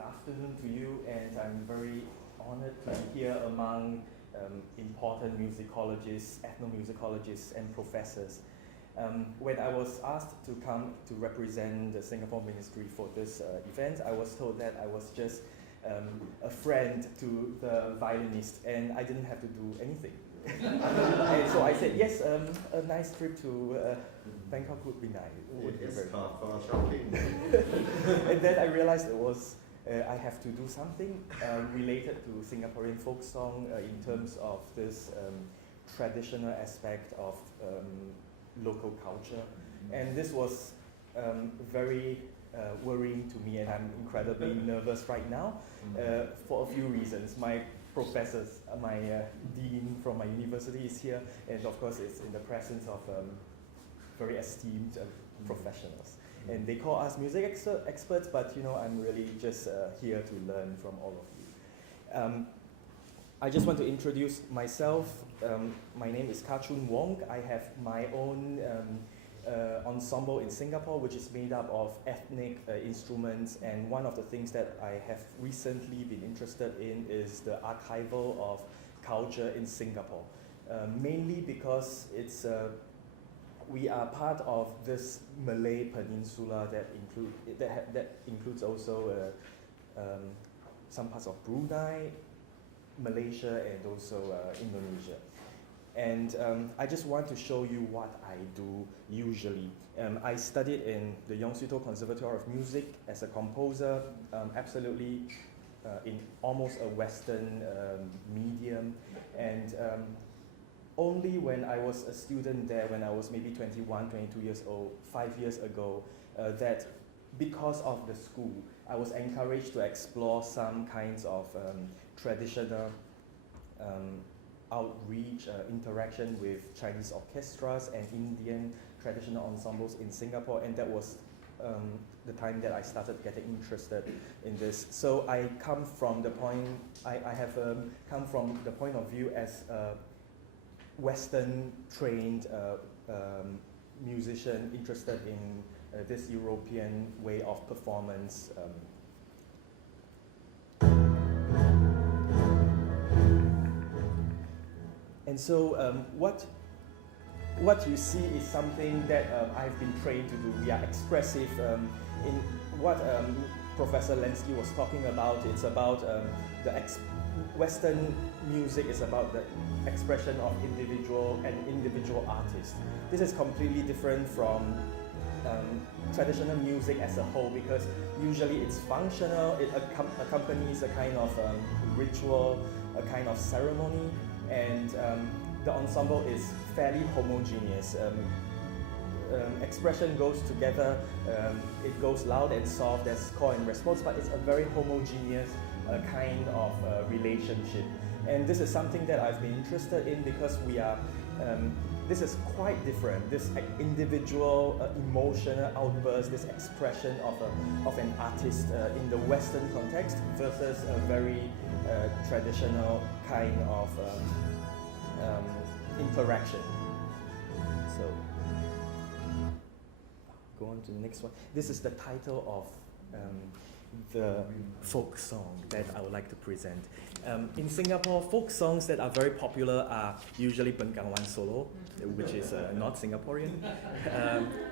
afternoon to you, and I'm very honored to be here among important musicologists, ethnomusicologists, and professors. When I was asked to come to represent the Singapore Ministry for this event, I was told that I was just a friend to the violinist, and I didn't have to do anything. And so I said, yes, a nice trip to Bangkok would be nice. It is far shocking. And then I realized it was I have to do something related to Singaporean folk song in terms of this traditional aspect of local culture. And this was very worrying to me, and I'm incredibly nervous right now for a few reasons. My professors, my dean from my university is here, and of course it's in the presence of very esteemed professionals. And they call us music experts, but you know, I'm really just here to learn from all of you. I just want to introduce myself. My name is Ka-Chun Wong. I have my own ensemble in Singapore, which is made up of ethnic instruments, and one of the things that I have recently been interested in is the archival of culture in Singapore, mainly because it's we are part of this Malay peninsula that includes also some parts of Brunei, Malaysia, and also Indonesia. And I just want to show you what I do usually. I studied in the Yong Siew Toh Conservatoire of Music as a composer, absolutely in almost a Western medium. And only when I was a student there, when I was maybe 21, 22 years old, 5 years ago, that because of the school, I was encouraged to explore some kinds of traditional outreach, interaction with Chinese orchestras and Indian traditional ensembles in Singapore, and that was the time that I started getting interested in this. So I come from the point, I have come from the point of view as a Western trained musician interested in this European way of performance. And so what you see is something that I've been trained to do. We are expressive in what Professor Lenski was talking about. It's about Western music is about the expression of individual artists. This is completely different from traditional music as a whole, because usually it's functional, it accompanies a kind of ritual, a kind of ceremony, and the ensemble is fairly homogeneous. Expression goes together, it goes loud and soft, there's call and response, but it's a very homogeneous kind of relationship. And this is something that I've been interested in because we are, this is quite different, this individual emotional outburst, this expression of an artist in the Western context versus a very traditional kind of interaction. So, go on to the next one. This is the title of the folk song that I would like to present. In Singapore, folk songs that are very popular are usually Bengkangwan Solo, which is not Singaporean,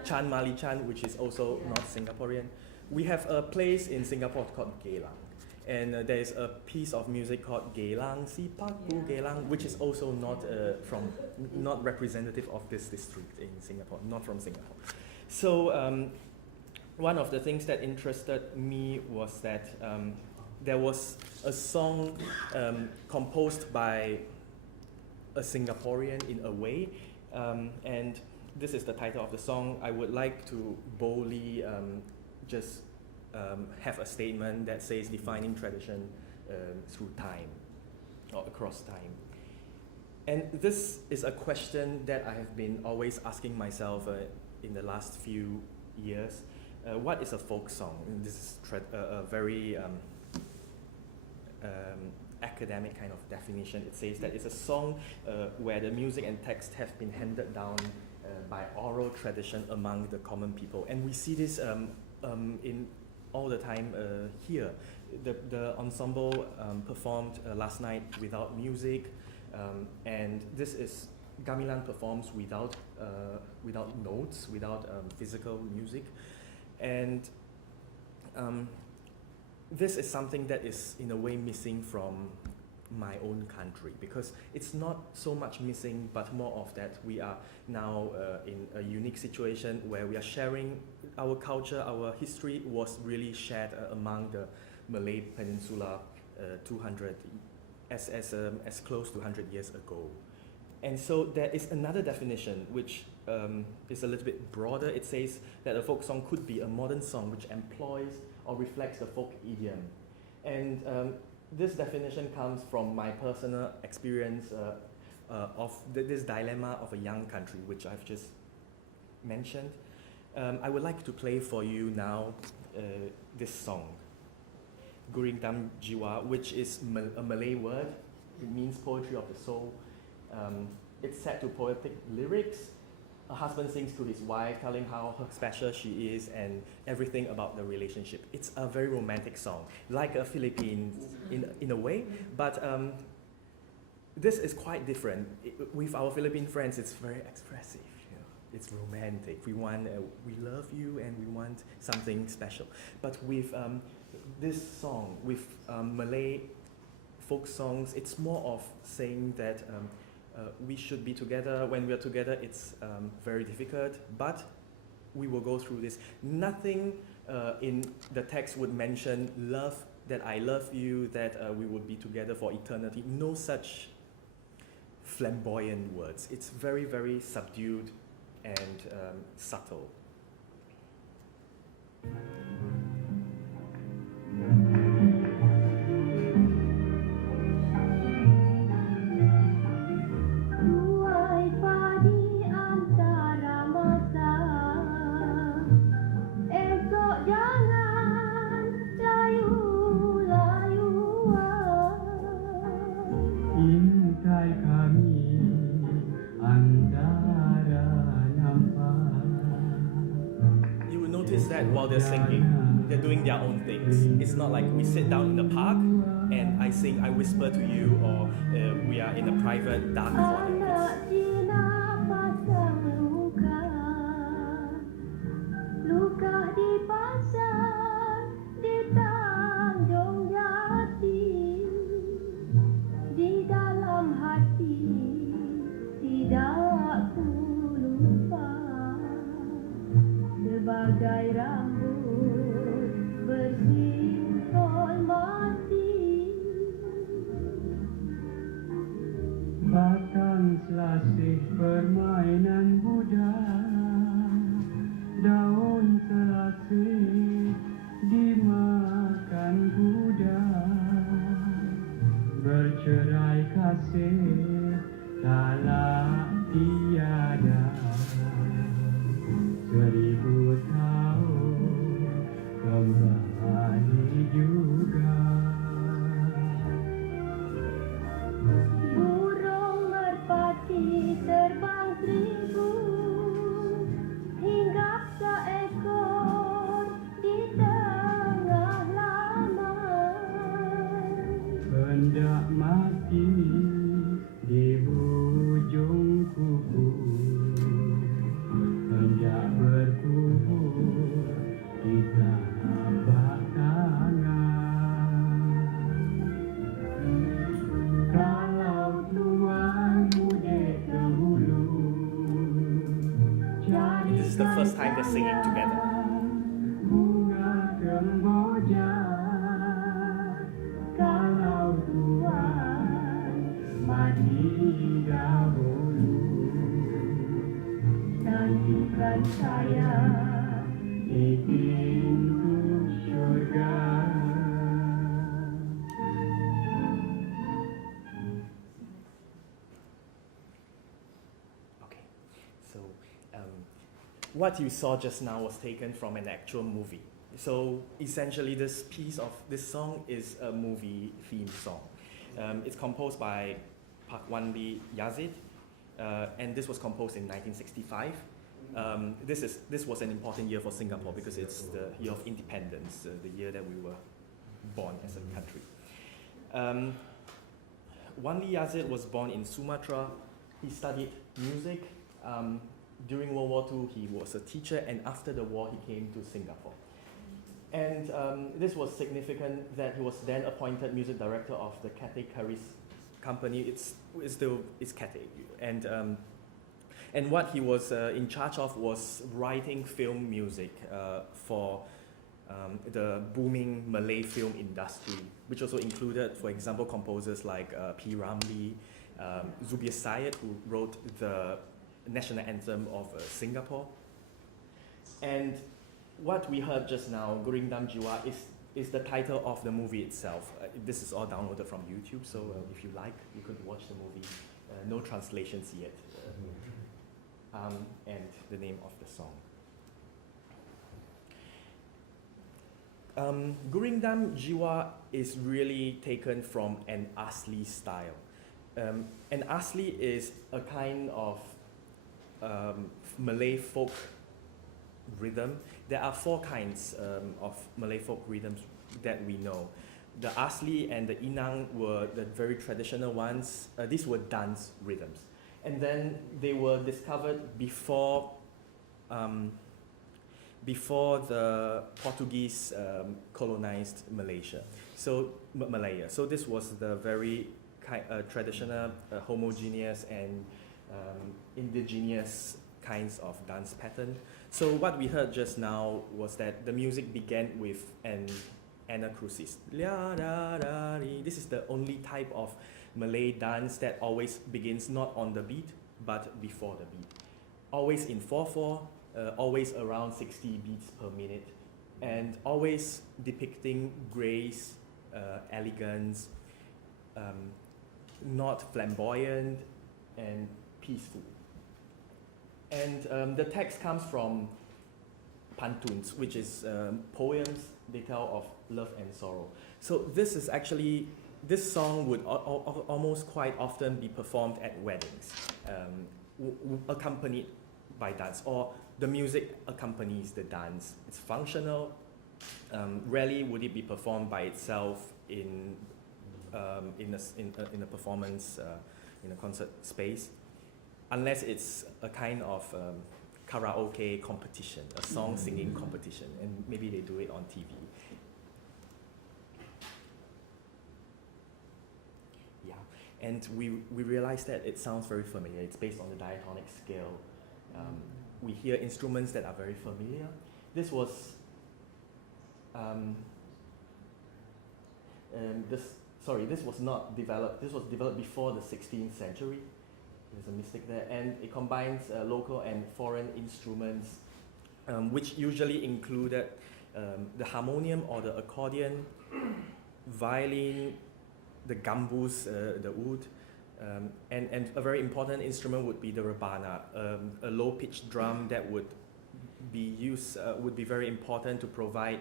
Chan Mali Chan, which is also not Singaporean. We have a place in Singapore called Geylang, and there is a piece of music called Geylang Si Paku Geylang, which is also not representative of this district in Singapore, not from Singapore. So one of the things that interested me was that there was a song composed by a Singaporean in a way, and this is the title of the song. I would like to boldly just have a statement that says defining tradition through time or across time. And this is a question that I have been always asking myself in the last few years. What is a folk song? And this is a very academic kind of definition. It says that it's a song where the music and text have been handed down by oral tradition among the common people. And we see this in all the time here. The ensemble performed last night without music, and this is gamelan performs without notes, without physical music, and this is something that is in a way missing from my own country, because it's not so much missing, but more of that we are now in a unique situation where we are sharing our culture. Our history was really shared among the Malay Peninsula 200 as close to 100 years ago. And so there is another definition which is a little bit broader. It says that a folk song could be a modern song which employs or reflects the folk idiom. And this definition comes from my personal experience of this dilemma of a young country, which I've just mentioned. I would like to play for you now this song, Guring Tam Jiwa, which is a Malay word. It means poetry of the soul. It's set to poetic lyrics. A husband sings to his wife, telling how special she is and everything about the relationship. It's a very romantic song, like a Philippines in a way, but this is quite different. With our Philippine friends, it's very expressive. You know? It's romantic. We want, we love you, and we want something special. But with this song, with Malay folk songs, it's more of saying that we should be together. When we are together, it's very difficult, but we will go through this. Nothing in the text would mention love, that I love you, that we would be together for eternity. No such flamboyant words. It's very, very subdued and subtle. That while they're singing, they're doing their own things. It's not like we sit down in the park and I sing, I whisper to you, or we are in a private dark corner. Bagai rambut bersimpul mati, batang selasih permainan budak, daun selasih dimakan kuda, bercerai kasih talak tiada. 1000 tahun kembali juga. Burung merpati terbang 1000, hinggap seekor di tengah laman. Hendak mati di ujung kuku. Hendak berkubur di tapak tangan. Kalau tuan mudik dahulu. This is the first time they're singing together. Bunga kemboja. Kalau tuan mati dahulu. Nantikan saya di pintu surga. Okay, so what you saw just now was taken from an actual movie. So essentially, this song is a movie theme song. It's composed by Park Wan Lee Yazid. And this was composed in 1965. This was an important year for Singapore because it's the year of independence, the year that we were born as a country. Wan Lee Yazid was born in Sumatra. He studied music. During World War II, he was a teacher, and after the war, he came to Singapore. And this was significant that he was then appointed music director of the Cathay Curries company. It's Cathay. And what he was in charge of was writing film music for the booming Malay film industry, which also included, for example, composers like P. Ramlee, Zubir Syed, who wrote the national anthem of Singapore. And what we heard just now, Gurindam Jiwa, is the title of the movie itself. This is all downloaded from YouTube, so if you like, you could watch the movie. No translations yet. And the name of the song. Gurindam Jiwa is really taken from an Asli style. An Asli is a kind of Malay folk rhythm. There are 4 kinds of Malay folk rhythms that we know. The Asli and the Inang were the very traditional ones. These were dance rhythms. And then they were discovered before the Portuguese colonized Malaysia. So Malaya. So this was the very traditional, homogeneous and indigenous kinds of dance pattern. So what we heard just now was that the music began with an anacrusis. This is the only type of Malay dance that always begins not on the beat, but before the beat. Always in 4/4, always around 60 beats per minute, and always depicting grace, elegance, not flamboyant, and peaceful. And the text comes from pantuns, which is poems they tell of love and sorrow. So this is actually, this song would almost quite often be performed at weddings, accompanied by dance, or the music accompanies the dance. It's functional. Rarely would it be performed by itself in a performance, in a concert space, unless it's a kind of karaoke competition, a song singing competition, and maybe they do it on TV. Yeah, and we realized that it sounds very familiar. It's based on the diatonic scale. We hear instruments that are very familiar. This was this was not developed. This was developed before the 16th century. There's a mistake there, and it combines local and foreign instruments, which usually included the harmonium or the accordion, violin, the gambus, the oud, and a very important instrument would be the rebana, a low-pitched drum that would be used, would be very important to provide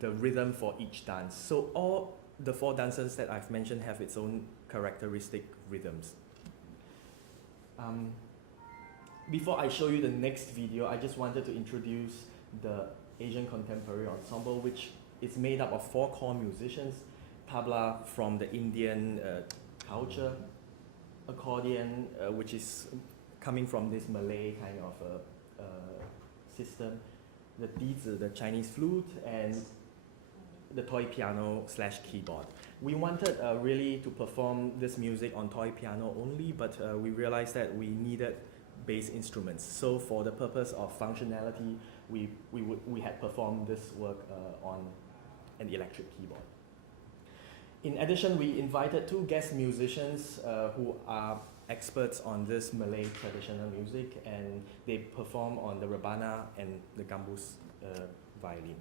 the rhythm for each dance. So all the 4 dances that I've mentioned have its own characteristic rhythms. Before I show you the next video, I just wanted to introduce the Asian Contemporary Ensemble, which is made up of 4 core musicians: tabla from the Indian culture, accordion, which is coming from this Malay kind of system, the dizi, the Chinese flute, and the toy piano / keyboard. We wanted really to perform this music on toy piano only, but we realized that we needed bass instruments. So for the purpose of functionality, we had performed this work on an electric keyboard. In addition, we invited 2 guest musicians who are experts on this Malay traditional music, and they perform on the rebana and the gambus violin.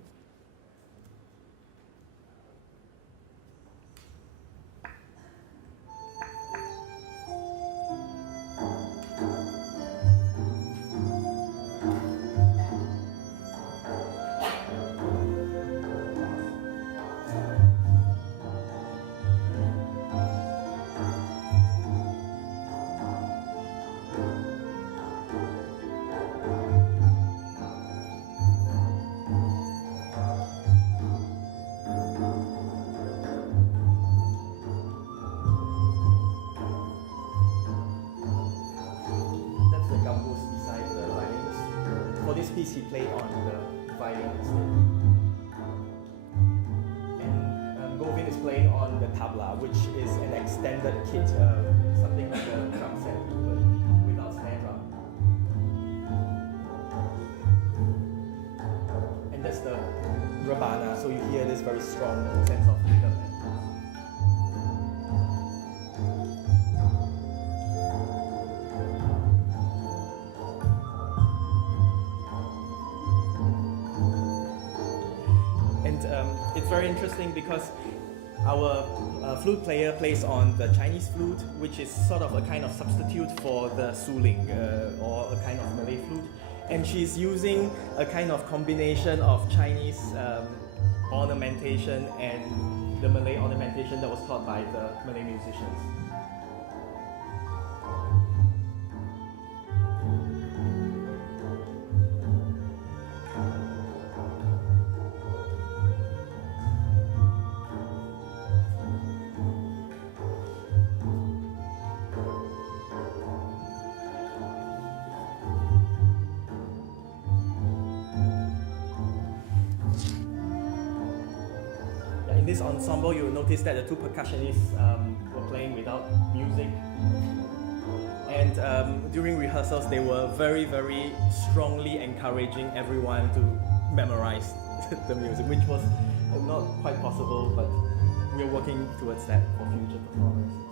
keys he played on the violin instead. And Govin is playing on the tabla, which is an extended kit, something like a drum set, but without snare drum. And that's the rabana, so you hear this very strong sense of rhythm. It's very interesting because our flute player plays on the Chinese flute, which is sort of a kind of substitute for the suling or a kind of Malay flute. And she's using a kind of combination of Chinese ornamentation and the Malay ornamentation that was taught by the Malay musicians. In this ensemble, you'll notice that the two percussionists were playing without music. And during rehearsals, they were very, very strongly encouraging everyone to memorize the music, which was not quite possible, but we're working towards that for future performances.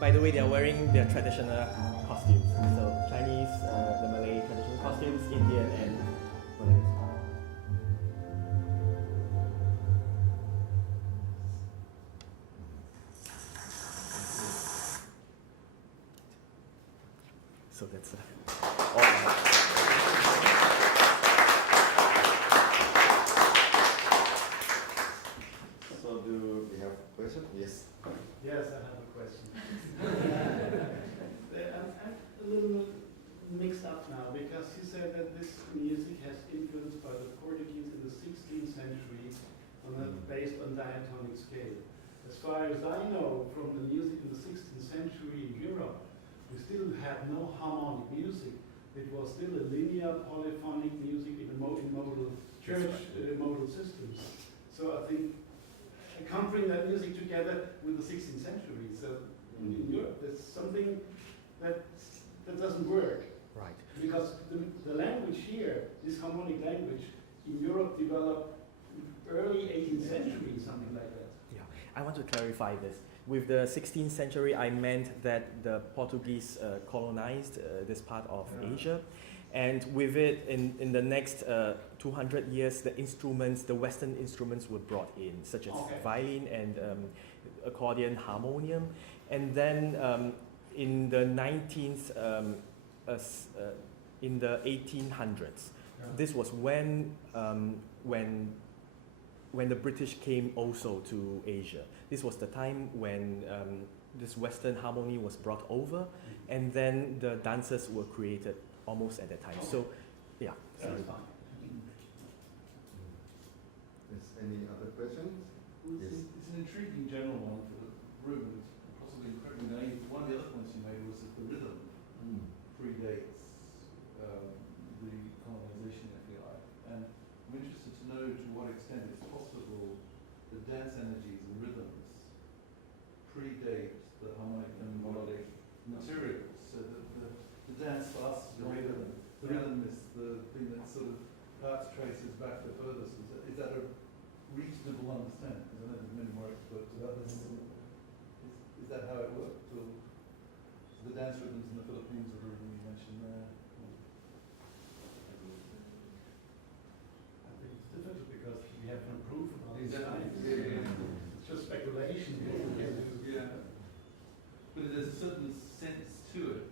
By the way, they are wearing their traditional costumes. So Chinese, the Malay traditional costumes, Indian and Malay. So that's all I have. So do we have a question? Yes. Yes, I have a question. I'm a little mixed up now because you said that this music has influenced by the Portuguese in the 16th century based on diatonic scale. As far as I know, from the music in the 16th century in Europe, we still had no harmonic music. It was still a linear polyphonic music in modal church modal systems. So I think comparing that music together with the 16th century. So in Europe, there's something that doesn't work. Right. Because the language here, this harmonic language, in Europe developed early 18th century, something like that. Yeah, I want to clarify this. With the 16th century, I meant that the Portuguese colonized this part of Asia. And with it, in the next 200 years, the instruments, the Western instruments were brought in, such as violin and accordion, harmonium. And then in the 1800s, this was when the British came also to Asia. This was the time when this Western harmony was brought over, and then the dances were created almost at that time. So, yeah. That's fine. Is any other questions? It's an intriguing general one for the room, possibly incredibly naive. One of the other points you made was that the rhythm predates the colonization, if you like. And I'm interested to know to what extent it's possible that dance energies and rhythms predate the harmonic and melodic materials, so that the dance for us is the rhythm. The rhythm is the thing that sort of perhaps traces back the furthest. Is that a reasonable understanding? Because I know the work. So the dance rhythms in the Philippines are the rhythm you mentioned there. I think it's difficult because we have no proof about these Exactly. science. Yeah. It's just speculation. Yeah. But there's a certain sense to it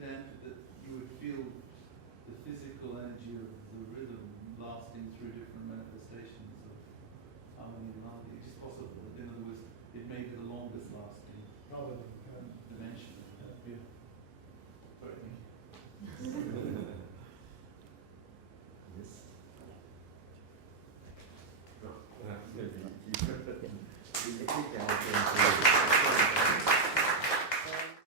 that you would feel the physical energy of the rhythm lasting through different manifestations of harmony and melody. It is possible. In other words, it may be the longest lasting Probably. dimension. Yeah. Sorry. Yes. No, maybe. We can